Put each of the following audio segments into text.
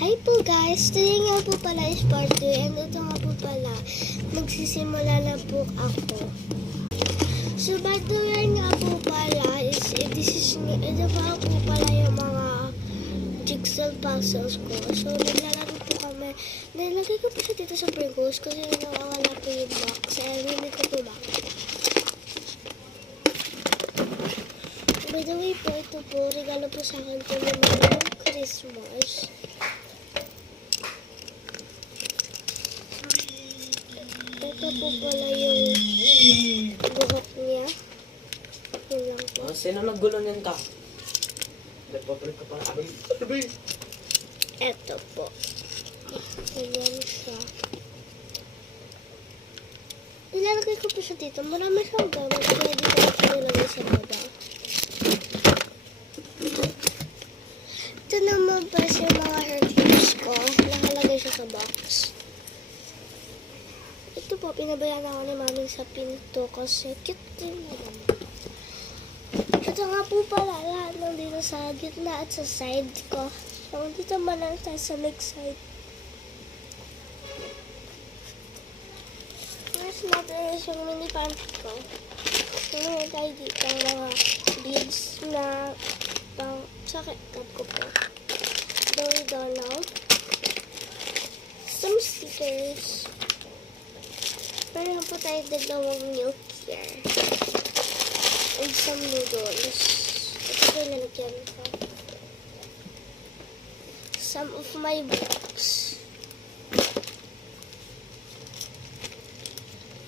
Hi po guys! Today nga po pala is part 2 and ito nga po pala, magsisimula na po ako. So by the way nga po pala is, ito pa po pala yung mga jigsaw puzzles ko. So naglalaro po kami. Nilagay ko po siya dito sa Pringles kasi nawawala po yung box. And hindi ko po box. By the way po, ito po, regalo po sa akin po ng Christmas. Ito po pala yung buhok niya. Yun lang po. Sino naggulo niyan ka? Nagpapalit ka pala. Abay! Ito po. Ganyan siya. Nilalagay ko po siya dito. Marami siyang gamit. Kaya dito ko siya nilagay sa baba. Ito naman pa yung mga hair clips ko. Nakalagay siya sa box. Ito po, pinabayaan ako ni mami sa pinto kasi cute din naman. Ito nga po pala lahat ng dito sa gitna at sa side ko. So, dito man lang tayo sa next side. First natin is yung mini pants ko. Meron tayo dito ang mga beads na pang sakit cup ko po. Dory Donald. Some stickers. Meron po tayo dalawang milk here. And some noodles. Ito po yung lalagyan ko. Some of my books.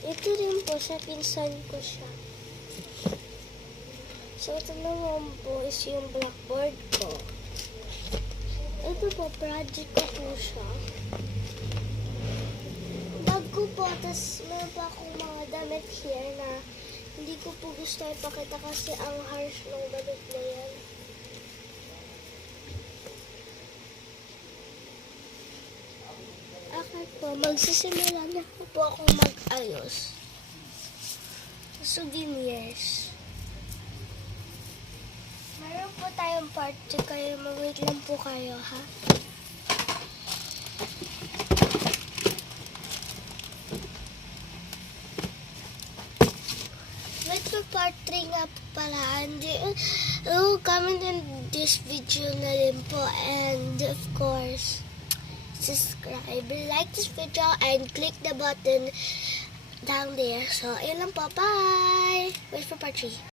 Ito rin po sa pinsan ko siya. So, ito naman po is yung blackboard ko. Ito po, project ko po siya. Bag ko po, tapos meron pa akong mga damit here na hindi ko po gusto ipakita kasi ang harsh ng damit na yan. Okay po, magsisimula na po akong mag-ayos. Souvenirs. Meron po tayong part 2 kayo. Mag-wait lang po kayo, ha? Wait for part 3 nga po pala. And comment in this video na rin po. And of course, subscribe, like this video, and click the button down there. So, ayun lang po. Bye! Wait for part 3.